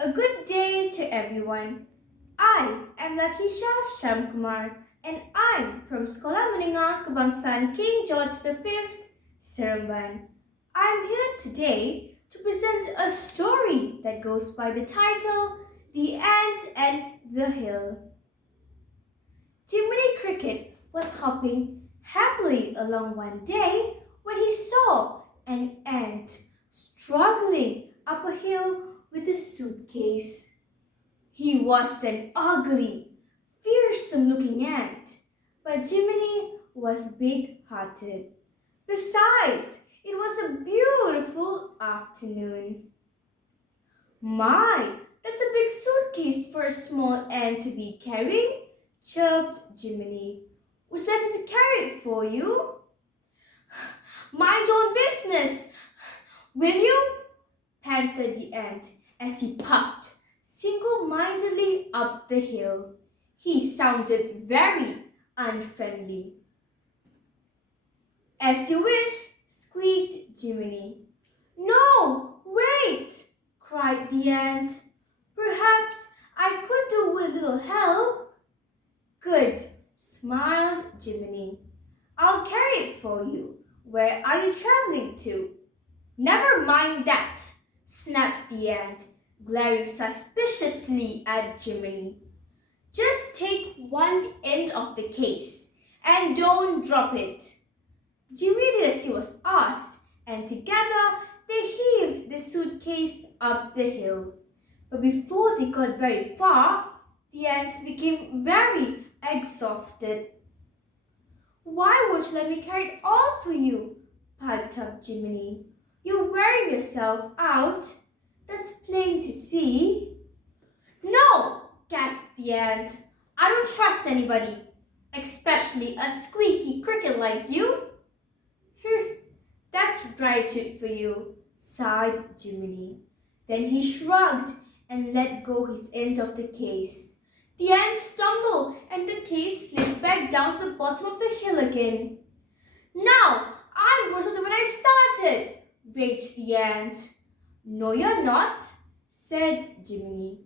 A good day to everyone. I am Lakiesha Shyam Kumar and I'm from Sekolah Menengah Kebangsaan King George V, Seremban. I'm here today to present a story that goes by the title The Ant and the Hill. Jiminy Cricket was hopping happily along one day when he saw an ant struggling up a hill with a suitcase. He was an ugly, fearsome looking ant, but Jiminy was big hearted. Besides, it was a beautiful afternoon. My, that's a big suitcase for a small ant to be carrying, chirped Jiminy. Would you like me to carry it for you? Mind your own business, will you? Panted the ant as he puffed single-mindedly up the hill. He sounded very unfriendly. As you wish, squeaked Jiminy. No, wait, cried the ant. Perhaps I could do with a little help. Good, smiled Jiminy. I'll carry it for you. Where are you traveling to? Never mind that, snapped the ant, glaring suspiciously at Jiminy. Just take one end of the case and don't drop it. Jiminy did as he was asked, and together they heaved the suitcase up the hill. But before they got very far, the ant became very exhausted. Why won't you let me carry it all for you? Piped up Jiminy. You're wearing yourself out. That's plain to see. No, gasped the ant. I don't trust anybody, especially a squeaky cricket like you. That's gratitude for you, sighed Jiminy. Then he shrugged and let go his end of the case. The ant stumbled and the case slid back down to the bottom of the hill again. Now, I'm worse than when I started, raged the ant. No, you're not, said Jiminy.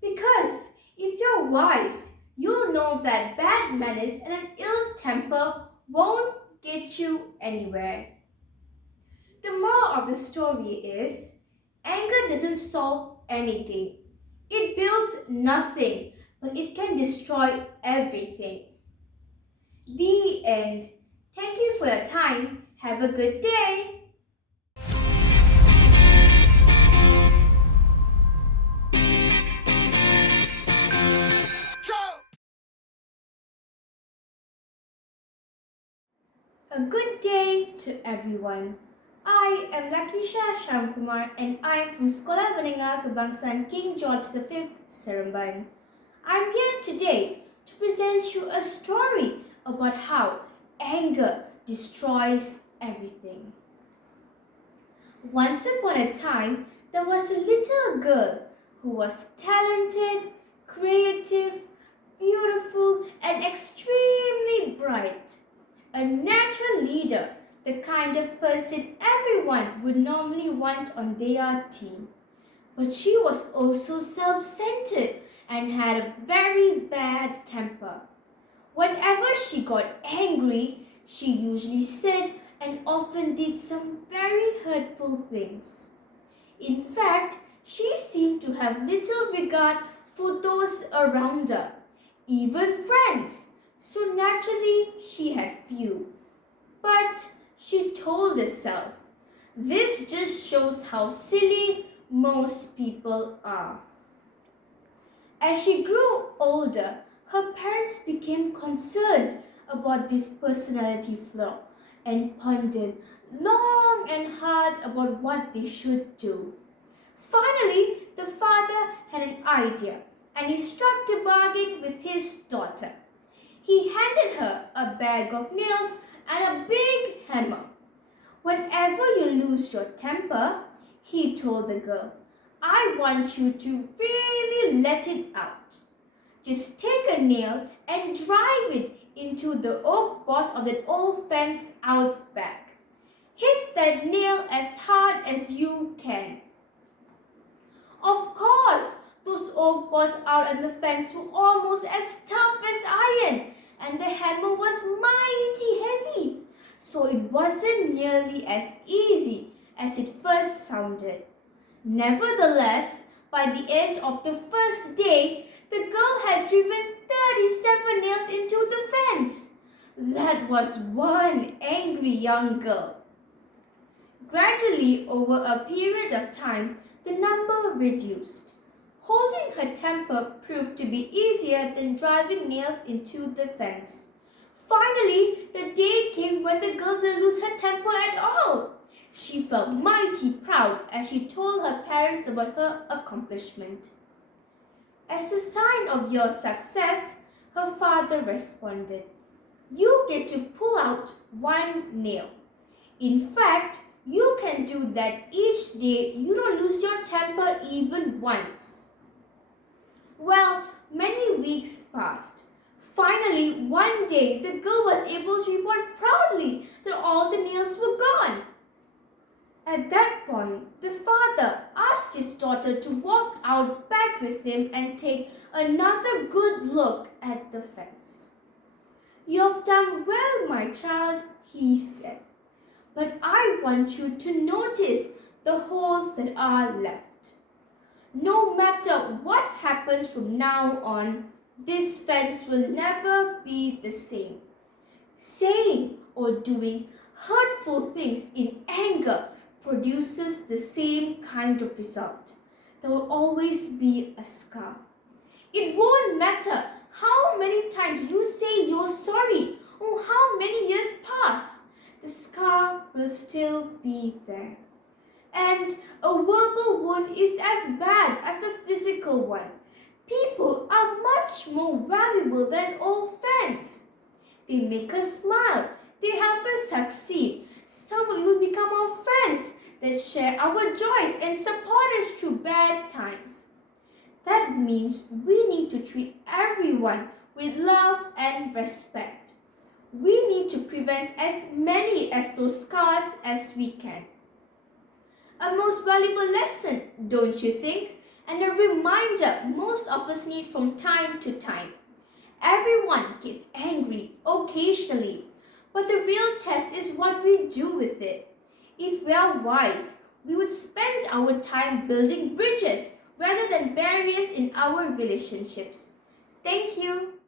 Because if you're wise, you'll know that bad manners and an ill temper won't get you anywhere. The moral of the story is anger doesn't solve anything. It builds nothing, but it can destroy everything. The end. Thank you for your time. Have a good day. A good day to everyone. I am Lakiesha Shyam Kumar and I am from Sekolah Menengah Kebangsaan King George V, Seremban. I am here today to present you a story about how anger destroys everything. Once upon a time, there was a little girl who was talented, creative, beautiful, and extremely bright. A natural leader, the kind of person everyone would normally want on their team. But she was also self-centered and had a very bad temper. Whenever she got angry, she usually said and often did some very hurtful things. In fact, she seemed to have little regard for those around her, even friends. So naturally, she had few. But she told herself, this just shows how silly most people are. As she grew older, her parents became concerned about this personality flaw and pondered long and hard about what they should do. Finally, the father had an idea and he struck a bargain with his daughter. He handed her a bag of nails and a big hammer. Whenever you lose your temper, he told the girl, I want you to really let it out. Just take a nail and drive it into the oak boss of that old fence out back. Hit that nail as hard as you can. Of course, paws out on the fence were almost as tough as iron, and the hammer was mighty heavy, so it wasn't nearly as easy as it first sounded. Nevertheless, by the end of the first day, the girl had driven 37 nails into the fence. That was one angry young girl. Gradually, over a period of time, the number reduced. Holding her temper proved to be easier than driving nails into the fence. Finally, the day came when the girl didn't lose her temper at all. She felt mighty proud as she told her parents about her accomplishment. As a sign of your success, her father responded, "You get to pull out one nail. In fact, you can do that each day you don't lose your temper even once." Well, many weeks passed. Finally, one day, the girl was able to report proudly that all the nails were gone. At that point, the father asked his daughter to walk out back with him and take another good look at the fence. "You have done well, my child," he said, "but I want you to notice the holes that are left. No matter what happens from now on, this fence will never be the same. Saying or doing hurtful things in anger produces the same kind of result. There will always be a scar. It won't matter how many times you say you're sorry or how many years pass, the scar will still be there. And a verbal wound is as bad as a physical one. People are much more valuable than old friends. They make us smile. They help us succeed. Some will even become our friends that share our joys and support us through bad times. That means we need to treat everyone with love and respect. We need to prevent as many as those scars as we can. A most valuable lesson, don't you think? And a reminder most of us need from time to time. Everyone gets angry occasionally, but the real test is what we do with it. If we are wise, we would spend our time building bridges rather than barriers in our relationships. Thank you.